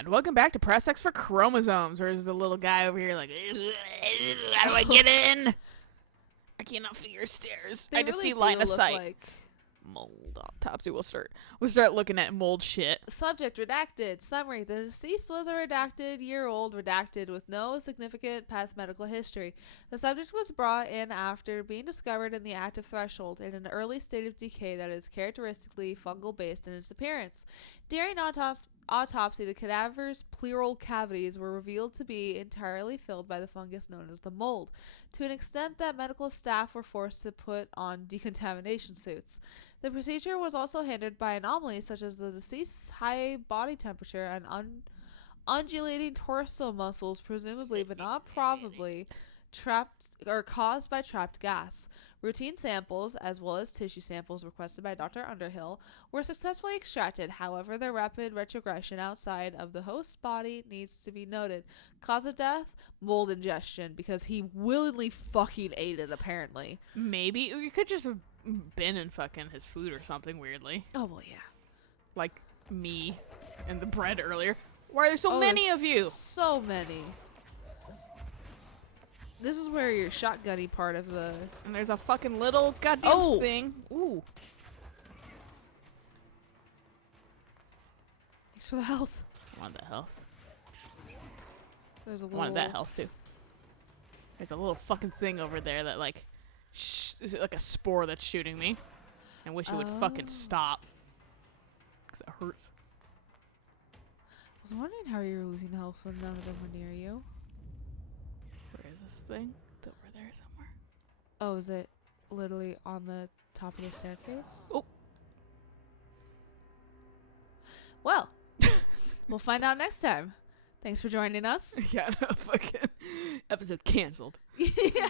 And welcome back to Press X for Chromosomes, where there's a little guy over here like, how do I get in? I cannot figure stairs. I just see line of sight. Like mold autopsy. We'll start looking at mold shit. Subject redacted. Summary: the deceased was a redacted redacted with no significant past medical history. The subject was brought in after being discovered in the active threshold in an early state of decay that is characteristically fungal based in its appearance. During autopsy, the cadaver's pleural cavities were revealed to be entirely filled by the fungus known as the mold, to an extent that medical staff were forced to put on decontamination suits. The procedure was also hindered by anomalies such as the deceased's high body temperature and undulating torso muscles, presumably but not probably trapped or caused by trapped gas. Routine samples, as well as tissue samples requested by Dr. Underhill, were successfully extracted. However, their rapid retrogression outside of the host's body needs to be noted. Cause of death? Mold ingestion, because he willingly fucking ate it, apparently. Maybe. Or you could just have been in fucking his food or something weirdly. Oh, well, yeah. Like me and the bread earlier. Why are there so many of you? So many. This is where your shotgunny part of the... And there's a fucking little goddamn thing. Ooh. Thanks for the health. I want the health. There's a little... I wanted that health too. There's a little fucking thing over there that like... is it like a spore that's shooting me? I wish it would fucking stop. Because it hurts. I was wondering how you were losing health when none of them were near you. Where is this thing? It's over there somewhere. Oh, is it literally on the top of the staircase? Oh. Well, we'll find out next time. Thanks for joining us. Yeah, no, fucking episode canceled. Yeah.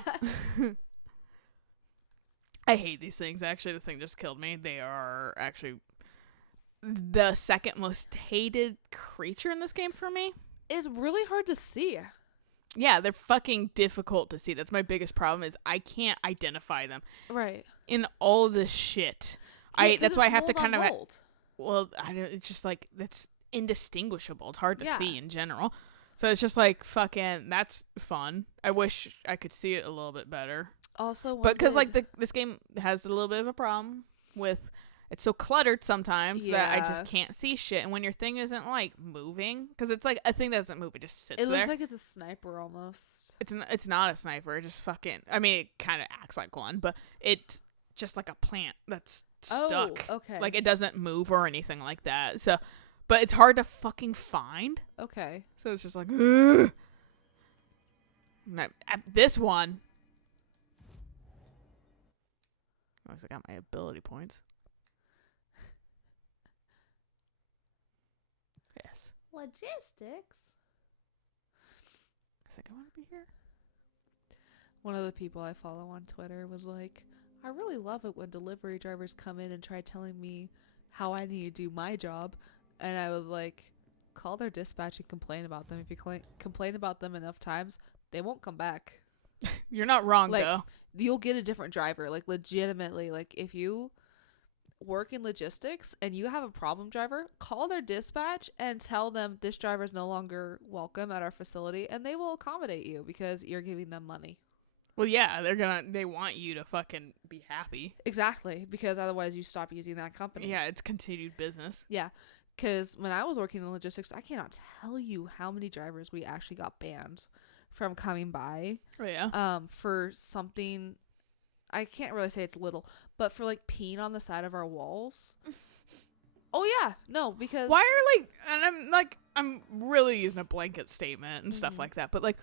I hate these things. Actually, the thing just killed me. They are actually the second most hated creature in this game for me. It's really hard to see. Yeah, they're fucking difficult to see. That's my biggest problem is I can't identify them. Right. In all of this shit. Yeah, that's why I have to kind of... mold. It's just like, it's indistinguishable. It's hard to see in general. So it's just like, fucking, that's fun. I wish I could see it a little bit better. Also, but because like this game has a little bit of a problem with... It's so cluttered sometimes that I just can't see shit. And when your thing isn't, like, moving... Because it's, like, a thing that doesn't move. It just sits there. It looks like it's a sniper almost. It's not a sniper. It just fucking... I mean, it kind of acts like one. But it's just like a plant that's stuck. Oh, okay. Like, it doesn't move or anything like that. So... But it's hard to fucking find. Okay. So it's just like... Ugh. This one... I got my ability points. Yes. Logistics. I think I want to be here. One of the people I follow on Twitter was like, I really love it when delivery drivers come in and try telling me how I need to do my job. And I was like, call their dispatch and complain about them. If you complain about them enough times, they won't come back. You're not wrong, like, though. You'll get a different driver. Like, legitimately, like, if you work in logistics and you have a problem driver, call their dispatch and tell them this driver is no longer welcome at our facility, and they will accommodate you because you're giving them money. Well, yeah, they want you to fucking be happy. Exactly, because otherwise you stop using that company. Yeah, it's continued business. Yeah, because when I was working in logistics, I cannot tell you how many drivers we actually got banned from coming by. Oh, yeah. For something, I can't really say it's little, but for like peeing on the side of our walls. Oh yeah, no, because why are and I'm really using a blanket statement and stuff like that, but like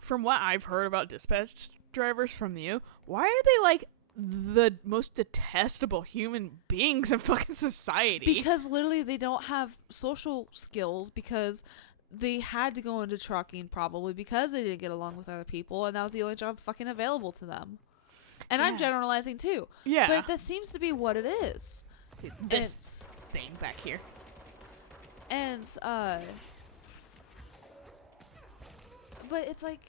from what I've heard about dispatch drivers from you, why are they like the most detestable human beings in fucking society? Because literally they don't have social skills because they had to go into trucking probably because they didn't get along with other people, and that was the only job fucking available to them. And I'm generalizing too. Yeah. But that seems to be what it is. This thing back here. And, but it's like,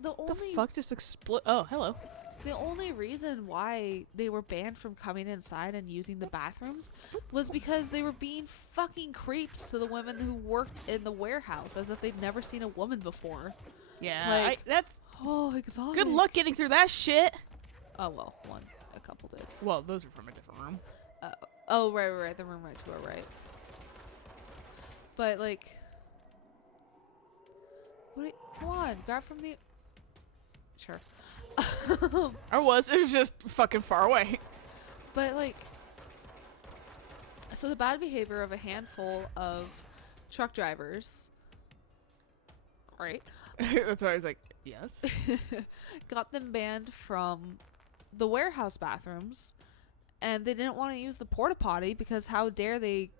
the only... The fuck just explode? Oh, hello. the only reason why they were banned from coming inside and using the bathrooms was because they were being fucking creeps to the women who worked in the warehouse, as if they'd never seen a woman before. Yeah, Like, that's exhausting. good luck getting through that shit. Oh well, a couple did. Well, those are from a different room. Oh right, the room right to our right. But like, come on, grab from the. Sure. It was just fucking far away. But like, so the bad behavior of a handful of truck drivers, right? That's why I was like, yes. Got them banned from the warehouse bathrooms, and they didn't want to use the porta potty because how dare they,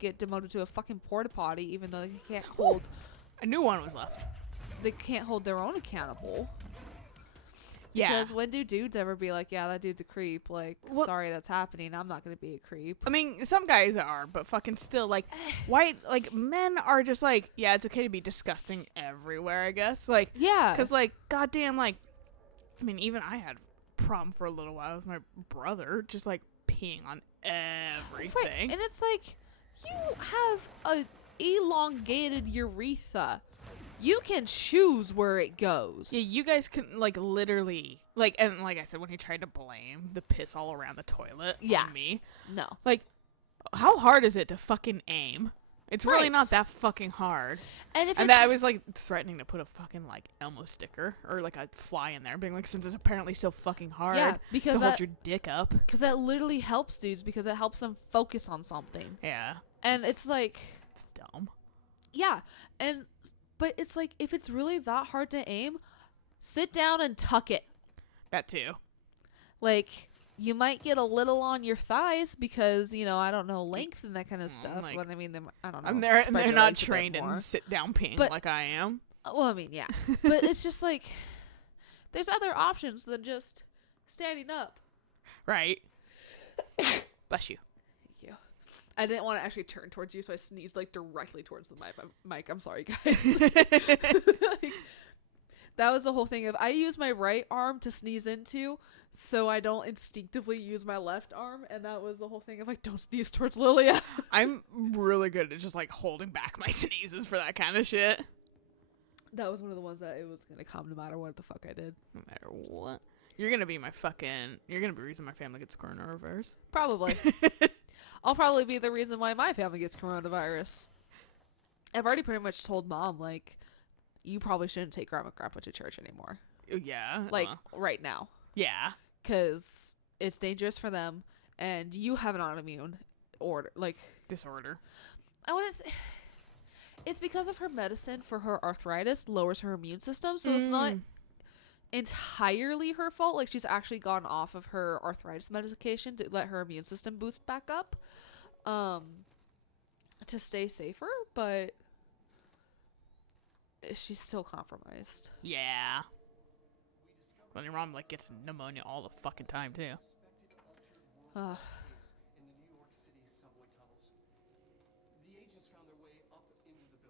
get demoted to a fucking porta potty even though they can't hold. A new one was left. They can't hold their own accountable. Yeah. Because when do dudes ever be like, yeah, that dude's a creep? Like, Well, sorry that's happening. I'm not going to be a creep. I mean, some guys are, but fucking still, like, why, like, men are just like, yeah, it's okay to be disgusting everywhere, I guess. Like, Yeah. because, like, goddamn, like, I mean, even I had a problem for a little while with my brother, just, like, peeing on everything. Right. And it's like, you have a elongated urethra. You can choose where it goes. Yeah, you guys can, like, literally, like, and like I said, when he tried to blame the piss all around the toilet on me. No. Like, how hard is it to fucking aim? It's really Right. not that fucking hard. And if And it's, I was, like, threatening to put a fucking, like, Elmo sticker or, like, a fly in there, being like, since it's apparently so fucking hard yeah, because to hold that, your dick up. cause that literally helps dudes because it helps them focus on something. Yeah. And it's like, It's dumb. yeah. But it's like, if it's really that hard to aim, sit down and tuck it. That too. Like, you might get a little on your thighs because, I don't know, length and that kind of stuff. like- But I mean, I don't know. And they're spread your not legs a bit trained in more. sit down peeing But- like I am. Well, I mean, yeah. But it's just like, there's other options than just standing up. Right. Bless you. Thank you. I didn't want to actually turn towards you, so I sneezed like directly towards the mic. I'm sorry, guys. Like, that was the whole thing of I use my right arm to sneeze into, so I don't instinctively use my left arm, and that was the whole thing of like, don't sneeze towards Lilia. I'm really good at just, like, holding back my sneezes for that kind of shit. That was one of the ones that it was gonna come no matter what the fuck I did. No matter what. You're gonna be the reason my family gets coronavirus. Probably. I'll probably be the reason why my family gets coronavirus. I've already pretty much told Mom, like, you probably shouldn't take Grandma and Grandpa to church anymore. Yeah. Like, right now. Yeah. Because it's dangerous for them, and you have an autoimmune Disorder. I want to say, it's because of her medicine for her arthritis lowers her immune system, so it's not entirely her fault. Like, she's actually gone off of her arthritis medication to let her immune system boost back up, to stay safer, but she's still compromised. Yeah. Well, your mom, like, gets pneumonia all the fucking time, too. Ugh.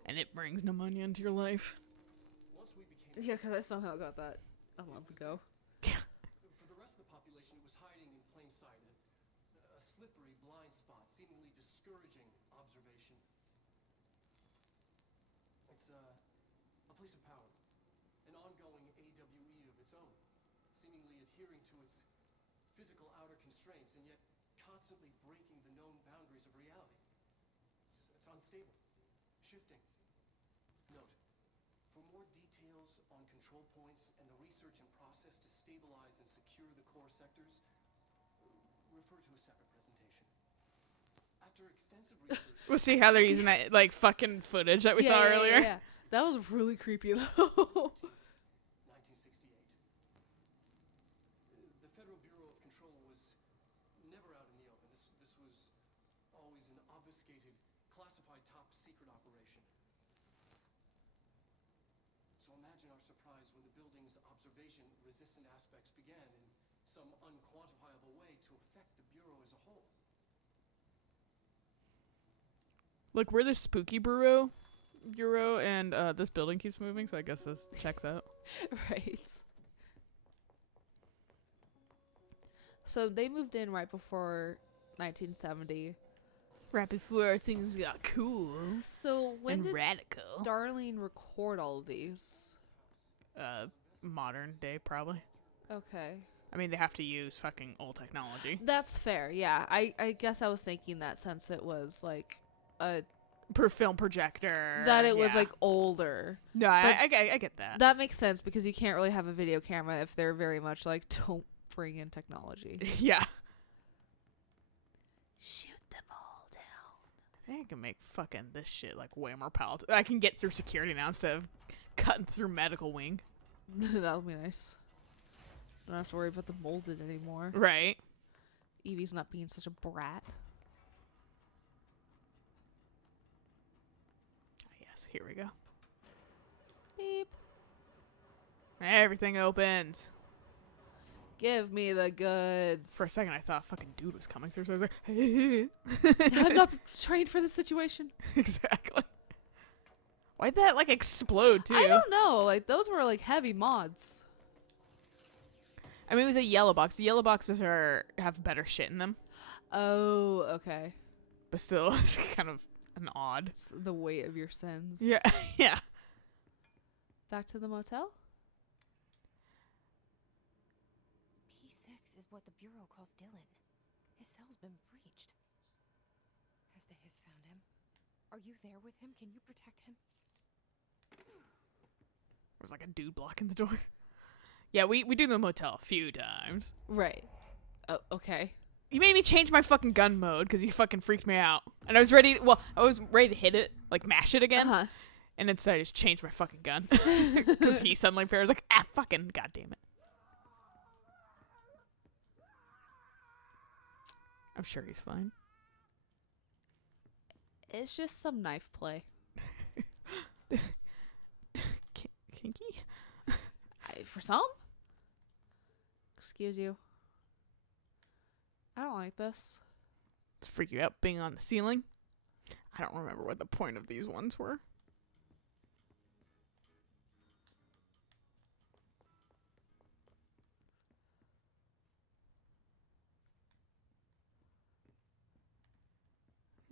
And it brings pneumonia into your life. Yeah, because I somehow got that a month ago. For the rest of the population, it was hiding in plain sight, a slippery blind spot, seemingly discouraging observation. It's a place of power, an ongoing AWE of its own, seemingly adhering to its physical outer constraints and yet constantly breaking the known boundaries of reality. It's unstable, shifting. Note, for more details on control points and the research and process to stabilize and secure the core sectors, refer to a separate presentation. After extensive research... We'll see how they're using that, like, fucking footage that we saw earlier. Yeah. That was really creepy, though. 1968. The Federal Bureau of Control was never out in the open. This was always an obfuscated, classified top-secret operation. So imagine our surprise when the building's observation-resistant aspects began in some unquantifiable way to affect the Bureau as a whole. Look, we're the spooky bureau, and this building keeps moving, so I guess this checks out. Right. So they moved in right before 1970. Right before things got cool So when and did radical. Darlene record all of these? Modern day, probably. Okay. I mean, they have to use fucking old technology. That's fair, yeah. I guess I was thinking that since it was like a Per film projector. that it was yeah. like older. No, I get that. That makes sense because you can't really have a video camera if they're very much like don't bring in technology. Yeah. Shoot them all down. I think I can make fucking this shit like way more palatable. I can get through security now instead of cutting through medical wing. That'll be nice. Don't have to worry about the molded anymore. Right. Evie's not being such a brat. Yes, here we go. Beep. Everything opens. Give me the goods. For a second, I thought a fucking dude was coming through, so I was like, I'm not trained for this situation. Exactly. Why'd that like explode too? I don't know. Like those were like heavy mods. I mean, it was a yellow box. The yellow boxes have better shit in them, Oh, okay. but still, it's kind of an odd. It's the weight of your sins. Yeah, yeah. Back to the motel? P6 is what the Bureau calls Dylan. His cell's been breached. Has the Hiss found him? Are you there with him? Can you protect him? There's like a dude blocking the door. Yeah, we do the motel a few times. Right. Oh, okay. You made me change my fucking gun mode because you fucking freaked me out. And I was ready to hit it, like mash it again. Uh-huh. And instead I just changed my fucking gun. Because he suddenly appears like, fucking goddamn it. I'm sure he's fine. It's just some knife play. Kinky? For some? Excuse you. I don't like this. To freak you out being on the ceiling? I don't remember what the point of these ones were.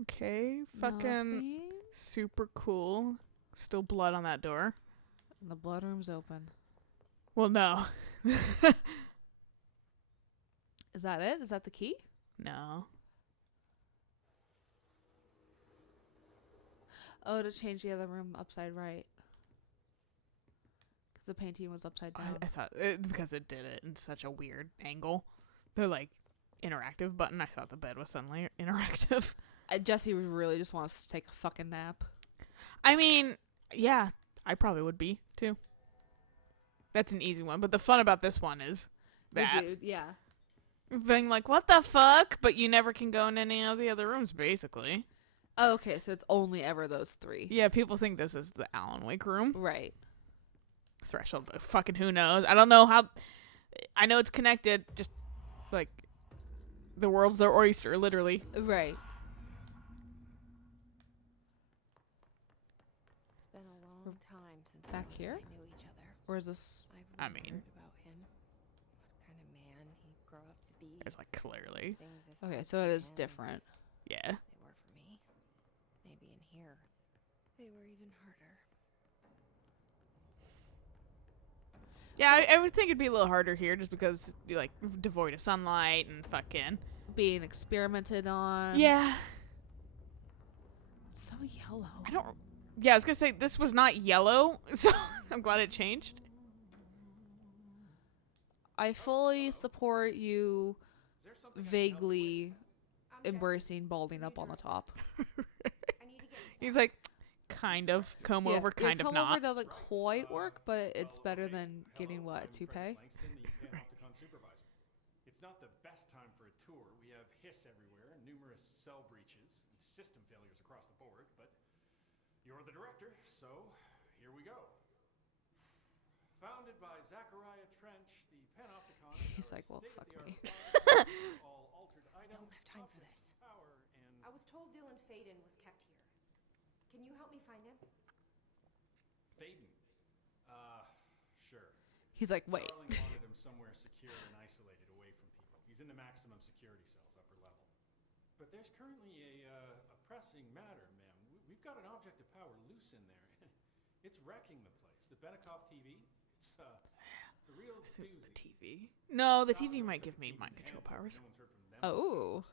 Okay, fucking Nothing. super cool. Still blood on that door. And the blood room's open. Well, no. Is that it? Is that the key? No. Oh, to change the other room upside right. Because the painting was upside down. I thought, because it did it in such a weird angle. The, like, interactive button, I thought the bed was suddenly interactive. Jesse really just wants to take a fucking nap. I mean, yeah, I probably would be, too. That's an easy one. But the fun about this one is that. Dude, yeah. Being like, what the fuck? But you never can go in any of the other rooms, basically. Oh, okay, so it's only ever those three. Yeah, people think this is the Alan Wake room. Right. Threshold, but fucking who knows? I don't know how. I know it's connected. Just, like, the world's their oyster, literally. Right. It's been a long time since Back we here? knew each other. Or is this... I've I mean- wondered about him. What kind of man he'd grow up to be. It's like, clearly. Things as Okay, hard so for it is him as different. Yeah. They were for me. Maybe in here, they were even harder. Yeah, I would think it'd be a little harder here just because, you're like, devoid of sunlight and fucking. Being experimented on. Yeah. It's so yellow. I don't. Yeah, I was gonna say, this was not yellow, so I'm glad it changed. I fully support you vaguely embracing balding up on the top. He's like, kind of. Comb over, kind of comb not. over doesn't quite work, but it's better than getting what, a toupee? It's not the best time for a tour. We have hiss everywhere, numerous cell breaches, and system failures across the board, but you're the director, so here we go. Founded by Zachariah Trench, the Panopticon is He's our like, well, fuck me. state-of-the-art laboratory for all altered items, have time for this. power, and I was told Dylan Faden was kept here. Can you help me find him? Faden. Sure. He's like, wait. Darling wanted him somewhere secure and isolated away from people. He's in the maximum security cells, upper level. But there's currently a pressing matter, ma'am. We've got an object of power loose in there. It's wrecking the place. The Benikoff TV, it's a real doozy. The TV. No, the Solid TV looks might like give a me TV mind in control hand, powers. No one's heard from them. Oh.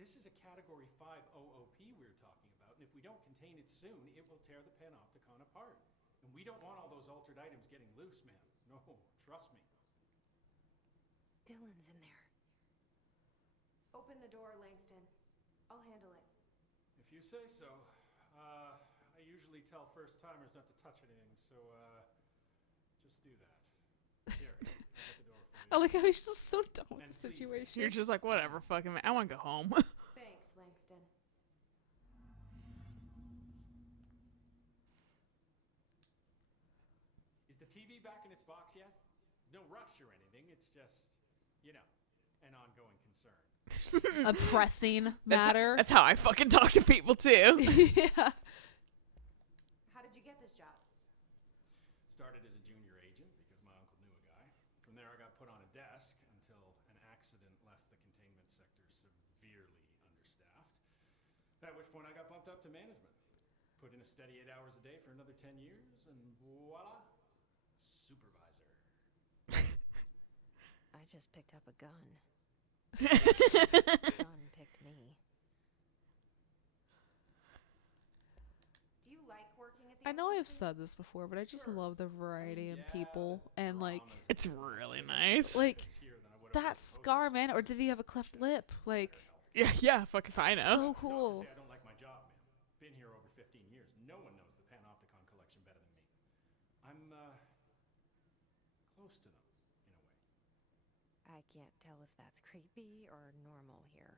This is a Category 5 OOP we're talking about, and if we don't contain it soon, it will tear the Panopticon apart. And we don't want all those altered items getting loose, ma'am. No, trust me. Dylan's in there. Open the door, Langston. I'll handle it. If you say so. I usually tell first-timers not to touch anything, so, just do that. Here, I'll get the door for you. I like how he's just so done with And the please, situation. You're just like, whatever, fucking man. I want to go home. Thanks, Langston. Is the TV back in its box yet? No rush or anything, it's just, an ongoing concern. A pressing matter. That's how I fucking talk to people, too. Yeah. How did you get this job? Started as a junior agent because my uncle knew a guy. From there I got put on a desk until an accident left the containment sector severely understaffed. At which point I got bumped up to management. Put in a steady 8 hours a day for another 10 years, and voila, supervisor. I just picked up a gun. Gun picked me. Do you like working at the I know I've embassy? said this before, but I just love the variety in people and like It's really nice. like It's here than I would've that hoped for scar, posters. man. Or did he have a cleft lip? Like yeah, fucking fine. so That's not to cool. say I don't like my job, ma'am. Been here over 15 years. No one knows the Panopticon collection better than me. I'm, close to them, in a way. I can't tell if that's creepy or normal here.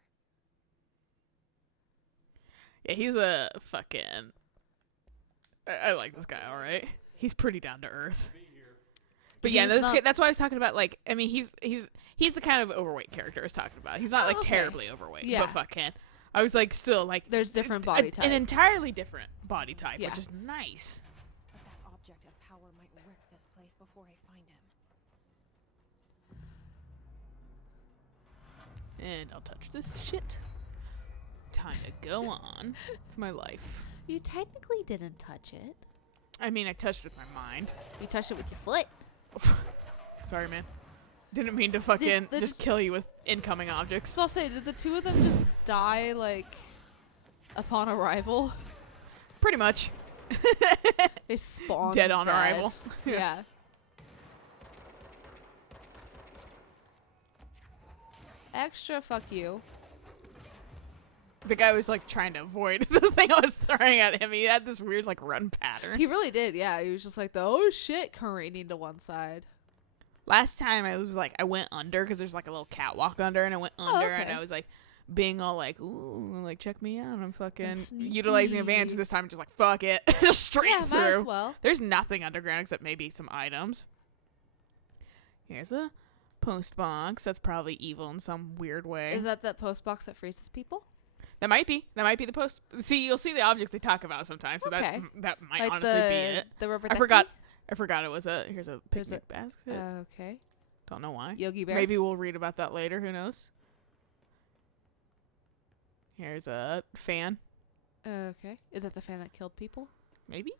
Yeah, he's a fucking. I like this guy, all right. He's pretty down to earth. Be here. But yeah, He's not- that's why I was talking about. Like, I mean, he's the kind of overweight character I was talking about. He's not Oh, like okay. terribly overweight, Yeah. but fucking. I was like, still like. There's different body types. An entirely different body type, which is Yes. nice. But that object of power might wreck this place before I find him. And I'll touch this shit. Time to go on. It's my life. You technically didn't touch it. I mean, I touched it with my mind. You touched it with your foot. Sorry, man. Didn't mean to fucking the just just- kill you with incoming objects. So I'll say, did the two of them just die like upon arrival? Pretty much. They spawned Dead on arrival. Yeah. Extra fuck you. The guy was like trying to avoid the thing I was throwing at him. He had this weird like run pattern. He really did, yeah. He was just like the oh shit careening to one side. Last time I was like, I went under because there's like a little catwalk under, and I went under and okay. I was like being all like, ooh, like check me out. I'm fucking sneaky. utilizing advantage. This time I'm just like, fuck it. Just straight Yeah, through. might as well. There's nothing underground except maybe some items. Here's a post box. That's probably evil in some weird way. Is that post box that freezes people? That might be. That might be the post. See, you'll see the objects they talk about sometimes. So Okay. that might Like honestly be it. The rubber I forgot. I forgot it was a. Here's a There's a- picnic basket. Okay. Don't know why. Yogi Bear. Maybe we'll read about that later. Who knows? Here's a fan. Okay. Is that the fan that killed people? Maybe.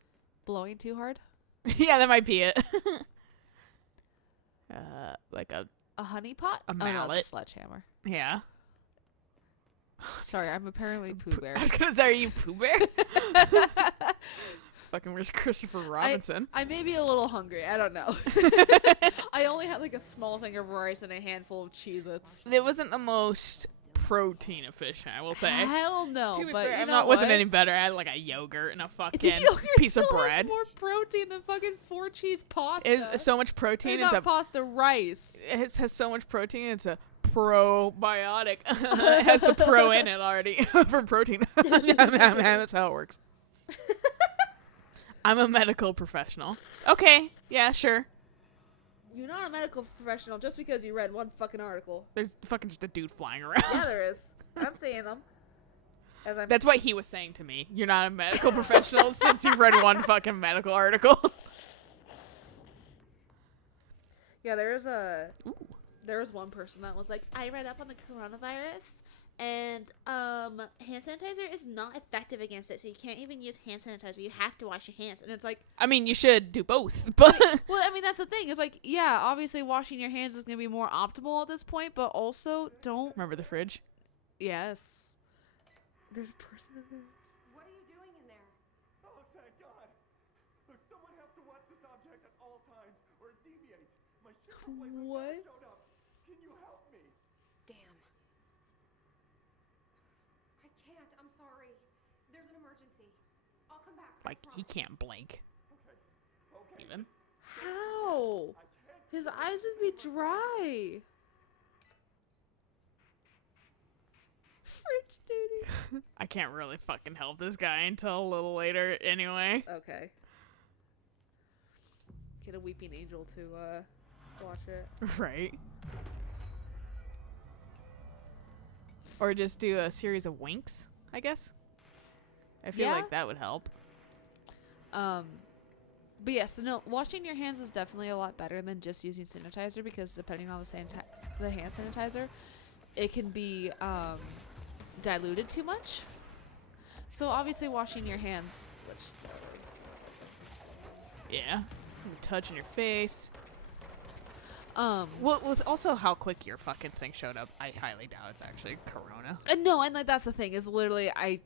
Blowing too hard? Yeah, that might be it. Like a A honey pot? A Oh, no, mallet. it's a sledgehammer. yeah. Sorry, I'm apparently Pooh Bear. I was gonna say, are you Pooh Bear? Fucking where's Christopher Robinson? I may be a little hungry. I don't know. I only had like a small thing of rice and a handful of Cheez-Its. It wasn't the most protein efficient, I will say. Hell no. To be But fair, you I'm know not, wasn't what? any better. I had like a yogurt and a The fucking yogurt piece of still has bread. more protein than fucking 4 cheese pasta. It's so much protein. Or It's not a pasta, rice. it has so much protein. It's a probiotic. It has the pro in it already from protein. That's how it works. I'm a medical professional. Okay, yeah, sure. You're not a medical professional just because you read one fucking article. There's fucking just a dude flying around. Yeah, there is. I'm seeing them. As I'm That's what he was saying to me. You're not a medical professional since you've read one fucking medical article. Yeah, there is a. Ooh. there was one person that was like, I read up on the coronavirus, and hand sanitizer is not effective against it, so you can't even use hand sanitizer. You have to wash your hands. And it's like, I mean, you should do both, but well, I mean, that's the thing. It's like, yeah, obviously washing your hands is going to be more optimal at this point, but also don't. remember the fridge? Yes. There's a person in there. What are you doing in there? Oh, thank God. Look, someone has to watch this object at all times, or it deviates. My shipper plate has What? never showed up. Can you help me? Damn. I can't. I'm sorry. There's an emergency. I'll come back. I Like, he promise. can't blink. Okay. Okay. Even. How? I can't. His eyes would be dry. Fridge duty. I can't really fucking help this guy until a little later anyway. Okay. Get a weeping angel to watch it. Right. Or just do a series of winks, I guess. I feel Yeah. like that would help. But yeah, so no, washing your hands is definitely a lot better than just using sanitizer, because depending on the hand sanitizer, it can be diluted too much. So obviously washing your hands, which Yeah. Touching your face. well, Well, with also how quick your fucking thing showed up, I highly doubt it's actually Corona. no, and like that's the thing is literally I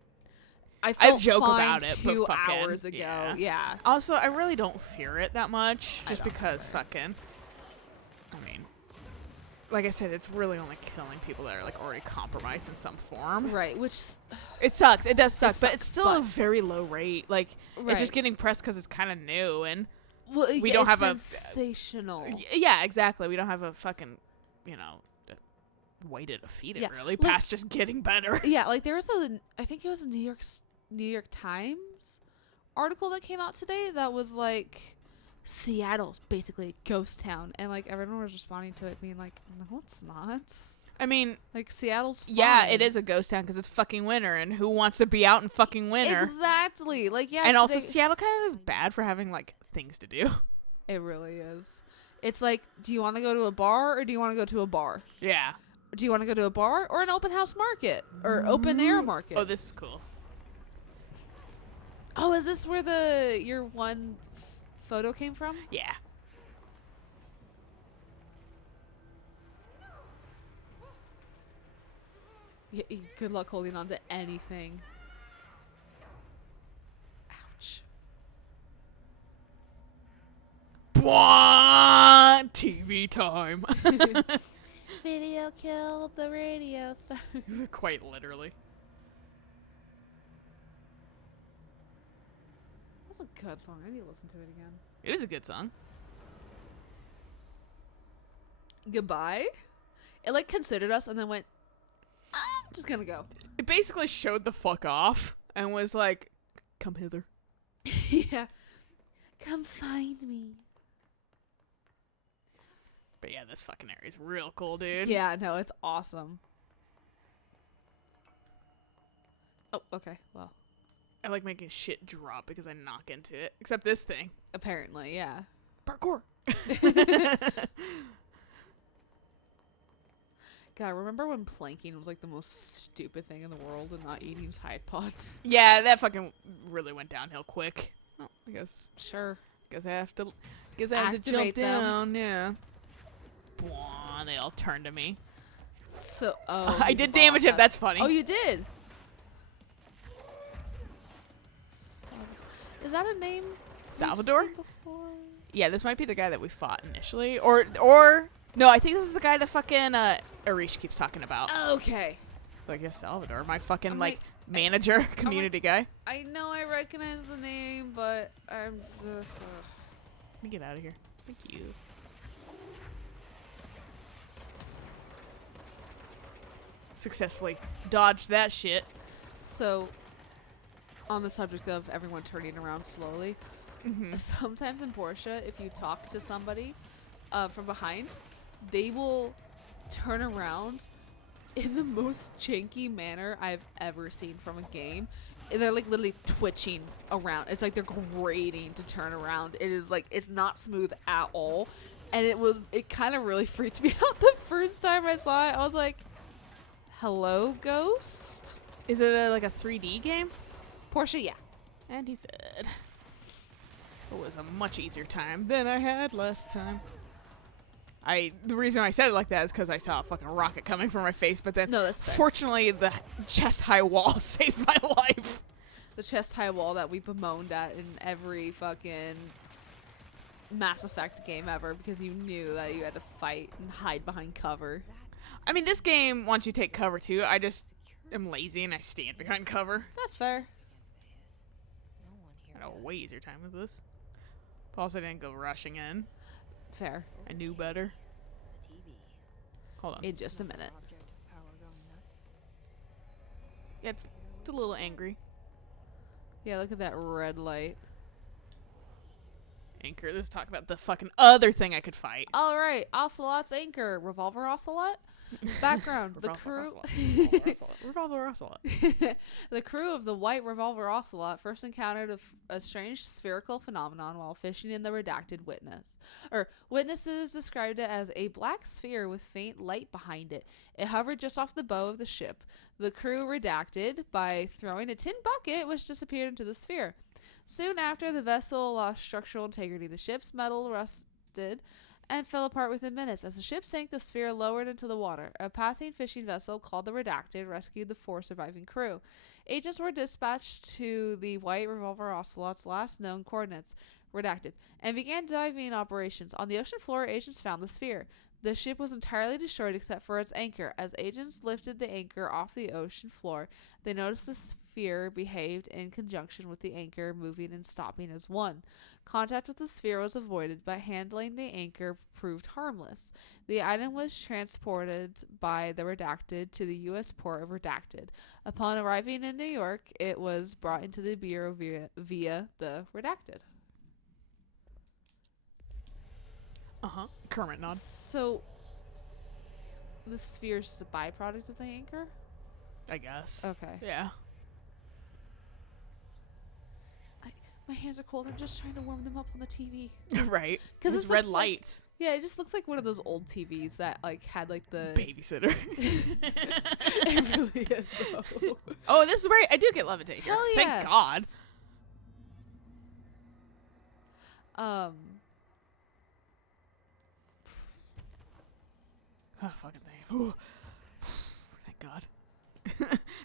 I felt joke fine about it, but 2 fucking, hours ago. Yeah. Also, I really don't fear it that much, I just don't because either. fucking. I mean, like I said, it's really only killing people that are like already compromised in some form. Right, which It sucks. It does suck, but sucks, it's still a but- very low rate. Like it's Right. just getting pressed because it's kind of new, and well, We yeah, don't it's have a- sensational. yeah, exactly. We don't have a fucking, way to defeat it. Yeah, Really, like- past just getting better. Yeah, like there was I think it was a New York Times article that came out today that was like Seattle's basically a ghost town, and like everyone was responding to it being like, no, it's not. I mean, Like Seattle's fine. yeah, it is a ghost town because it's fucking winter, and who wants to be out in fucking winter? Exactly. Like yeah, And also, today- Seattle kind of is bad for having like things to do. it really is. It's like, do you want to go to a bar or do you want to go to a bar? Yeah. Do you want to go to a bar or an open house market or open air market? Oh, this is cool. Oh, is this where your one photo came from? Yeah. Yeah, good luck holding on to anything. Ouch. Bwah! TV time. Video killed the radio star. Quite literally. That's a good song. I need to listen to it again. It is a good song. Goodbye. It like considered us and then went, I'm just gonna go. It basically showed the fuck off and was like, come hither. Yeah. Come find me. But yeah, this fucking area is real cool, dude. Yeah, no, it's awesome. Oh, okay. Well, I like making shit drop because I knock into it. Except this thing. apparently, yeah. Parkour. God, remember when planking was like the most stupid thing in the world and not eating Tide Pods? Yeah, that fucking really went downhill quick. Oh, I guess Sure. I have to jump Activate them. down, yeah. Bwah, they all turned to me. So, oh. I he's did a damage boss. him, that's funny. Oh, you did? Is that a name? we've Salvador? seen before? Yeah, this might be the guy that we fought initially. Or no, I think this is the guy that fucking Arish keeps talking about. Okay. It's like, yeah, Salvador, my fucking I'm like manager, community guy. I know I recognize the name, but I'm. Let me get out of here. Thank you. Successfully dodged that shit. So, on the subject of everyone turning around slowly, Mm-hmm. sometimes in Porsche, if you talk to somebody from behind, they will turn around in the most janky manner I've ever seen from a game. And they're like literally twitching around. It's like they're grating to turn around. It is like, it's not smooth at all. And it kind of really freaked me out the first time I saw it. I was like, hello, ghost? Is it like a 3D game? Portia, yeah. And he said, it was a much easier time than I had last time. The reason I said it like that is because I saw a fucking rocket coming from my face, but then No, that's fair. fortunately the chest high wall saved my life. The chest high wall that we bemoaned at in every fucking Mass Effect game ever because you knew that you had to fight and hide behind cover. I mean, this game wants you to take cover too. I just am lazy and I stand behind cover. That's fair. No one here I had a does. way easier time with this. Plus, I didn't go rushing in. Fair. I knew better. The TV. Hold on. In just a Another minute. Object of power going nuts. Yeah, it's a little angry. Yeah, look at that red light. Anchor. Let's talk about the fucking other thing I could fight. All right, Ocelot's anchor, Revolver Ocelot. Background: the crew. Revolver Ocelot. The crew of the White Revolver Ocelot first encountered a strange spherical phenomenon while fishing in the redacted witnesses described it as a black sphere with faint light behind it. It hovered just off the bow of the ship. The crew redacted by throwing a tin bucket which disappeared into the sphere. Soon after, the vessel lost structural integrity. The ship's metal rusted and fell apart within minutes. As the ship sank, the sphere lowered into the water. A passing fishing vessel called the Redacted rescued the 4 surviving crew. Agents were dispatched to the White Revolver Ocelot's last known coordinates, Redacted, and began diving operations. On the ocean floor, agents found the sphere. The ship was entirely destroyed except for its anchor. As agents lifted the anchor off the ocean floor, they noticed the sphere behaved in conjunction with the anchor, moving and stopping as one. Contact with the sphere was avoided, but handling the anchor proved harmless. The item was transported by the Redacted to the U.S. port of Redacted. Upon arriving in New York, it was brought into the Bureau via the Redacted. Kermit nod. So, the sphere's the byproduct of the anchor? I guess. Okay. Yeah. My hands are cold. I'm just trying to warm them up on the TV. Right. 'Cause Because this red looks like- lights. Yeah, it just looks like one of those old TVs that like had like the. Babysitter. It really is though. Oh, this is where I do get levitate here. Hell Thank yes. God. Oh, fucking thing. Ooh. Thank God.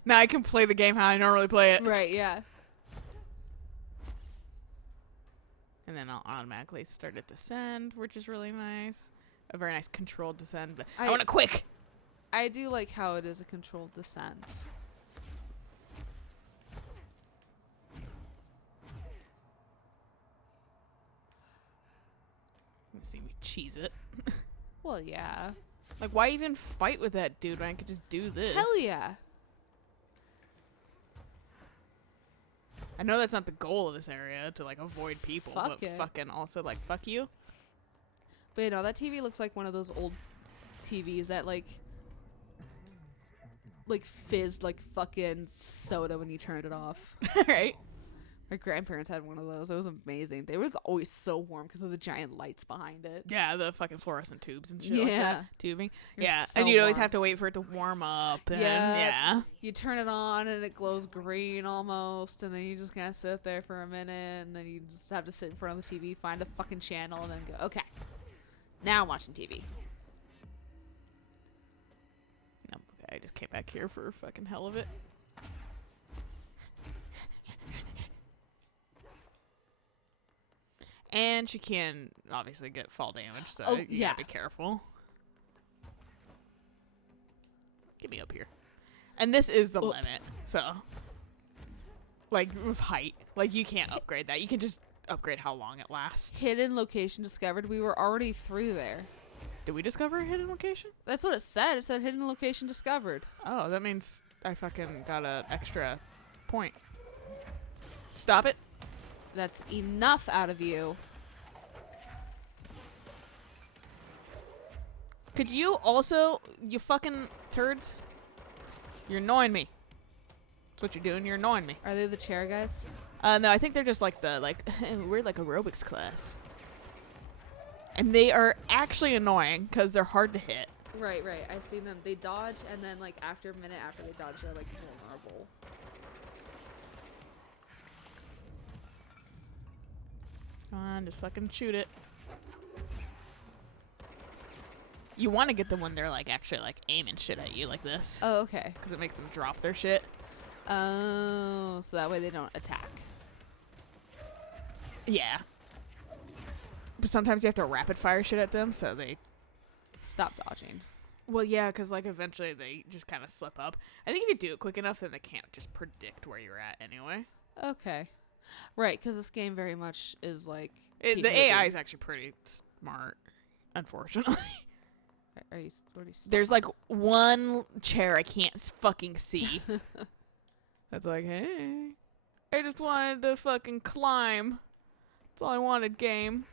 Now I can play the game how I normally play it. Right. Yeah. And then I'll automatically start to descend, which is really nice. A very nice controlled descend, but I want it quick. I do like how it is a controlled descent. Let me see me cheese it. Well, yeah. Like, why even fight with that dude when I could just do this? Hell yeah. I know that's not the goal of this area, to, like, avoid people, Fuck but it. fucking also, like, fuck you. But you know, that TV looks like one of those old TVs that like fizzed like fucking soda when you turned it off. Right? My grandparents had one of those. It was amazing. They was always so warm because of the giant lights behind it. Yeah, the fucking fluorescent tubes and shit like Yeah. that. Tubing. They're Yeah, so and you'd always warm. have to wait for it to warm up. And Yeah. yeah. You turn it on and it glows green almost, and then you just kind of sit there for a minute, and then you just have to sit in front of the TV, find a fucking channel, and then go, okay, now I'm watching TV. No, okay, I just came back here for fucking hell of it. And she can obviously get fall damage, so Oh, you yeah. gotta be careful. Get me up here. And this is the limit, so. Like, with height. Like, you can't upgrade that. You can just upgrade how long it lasts. Hidden location discovered. We were already through there. Did we discover a hidden location? That's what it said. It said hidden location discovered. Oh, that means I fucking got an extra point. Stop it. That's enough out of you. Could you also, you fucking turds? You're annoying me. That's what you're doing. You're annoying me. Are they the chair guys? No, I think they're just like the, we're like aerobics class. And they are actually annoying because they're hard to hit. Right. I see them. They dodge, and then like after a minute after they dodge, they're like vulnerable. Come on, just fucking shoot it. You want to get them when they're like actually like aiming shit at you like this. Oh, okay. Because it makes them drop their shit. Oh, so that way they don't attack. Yeah. But sometimes you have to rapid fire shit at them so they... Stop dodging. Well, yeah, because like eventually they just kind of slip up. I think if you do it quick enough, then they can't just predict where you're at anyway. Okay. Right, because this game very much is like... The AI is actually pretty smart, unfortunately. What are you There's like one chair I can't fucking see. That's like, hey, I just wanted to fucking climb. That's all I wanted, game.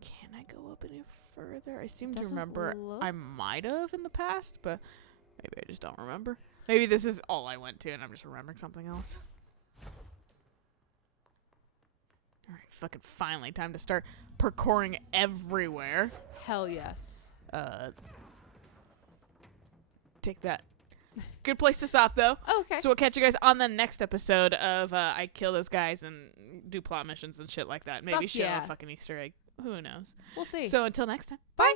Can I go up any further? I seem to Doesn't remember look- I might have in the past, but maybe I just don't remember. Maybe this is all I went to and I'm just remembering something else. Alright, fucking finally, time to start parkouring everywhere. Hell yes. Take that. Good place to stop, though. Oh, okay. So we'll catch you guys on the next episode of I kill those guys and do plot missions and shit like that. Maybe Fuck show yeah. a fucking Easter egg. Who knows? We'll see. So until next time. Bye.